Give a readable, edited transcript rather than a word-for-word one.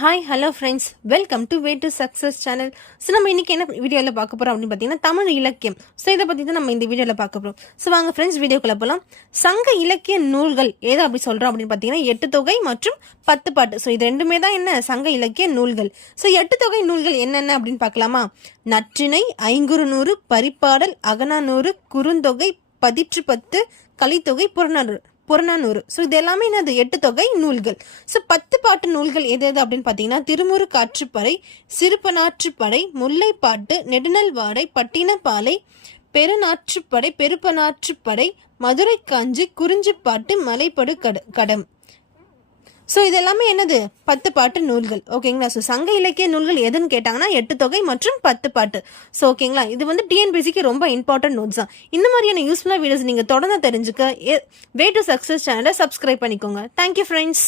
Hi hello friends, welcome to way to success channel. So நம்ம இன்னைக்கு என்ன வீடியோவில் பார்க்க போகிறோம் அப்படின்னு பார்த்தீங்கன்னா தமிழ் இலக்கியம். ஸோ இதை பற்றி தான் நம்ம இந்த வீடியோவில் பார்க்க போகிறோம். ஸோ வாங்க ஃப்ரெண்ட்ஸ் வீடியோக்குள்ள போகலாம். சங்க இலக்கிய நூல்கள் ஏதோ அப்படி சொல்கிறோம் அப்படின்னு பார்த்தீங்கன்னா 8 தொகை மற்றும் 10 பாட்டு. ஸோ இது ரெண்டுமே தான் என்ன சங்க இலக்கிய நூல்கள். ஸோ 8 தொகை நூல்கள் என்னென்ன அப்படின்னு பார்க்கலாமா? நற்றிணை, ஐங்குறுநூறு, பரிபாடல், அகநானூறு, குறுந்தொகை, பதிற்று 10, கலித்தொகை, புறநானூறு. ஸோ இது எல்லாமே என்னது 8 தொகை நூல்கள். ஸோ 10 பாட்டு நூல்கள் எது எது அப்படின்னு பார்த்தீங்கன்னா திருமுரு காற்றுப்படை, சிறுபனாற்றுப்படை, முல்லைப்பாட்டு, நெடுநல் வாடை, பட்டினப்பாலை, பெருநாற்றுப்படை, பெருப்பனாற்றுப்படை, மதுரை காஞ்சி, குறிஞ்சிப்பாட்டு, மலைப்படு கடம். ஸோ இது எல்லாமே என்னது 10 பாட்டு நூல்கள். ஓகேங்களா? ஸோ சங்க இலக்கிய நூல்கள் எதுன்னு கேட்டாங்கன்னா 8 தொகை மற்றும் 10 பாட்டு. ஸோ ஓகேங்களா, இது வந்து டிஎன்பிசிக்கு ரொம்ப இம்பார்ட்டன்ட் நோட்ஸ் தான். இந்த மாதிரியான யூஸ்ஃபுல்லாக வீடியோஸ் நீங்கள் தொடர்ந்து தெரிஞ்சுக்க வே டு சக்ஸஸ் சேனலை சப்ஸ்கிரைப் பண்ணிக்கோங்க. Thank you friends.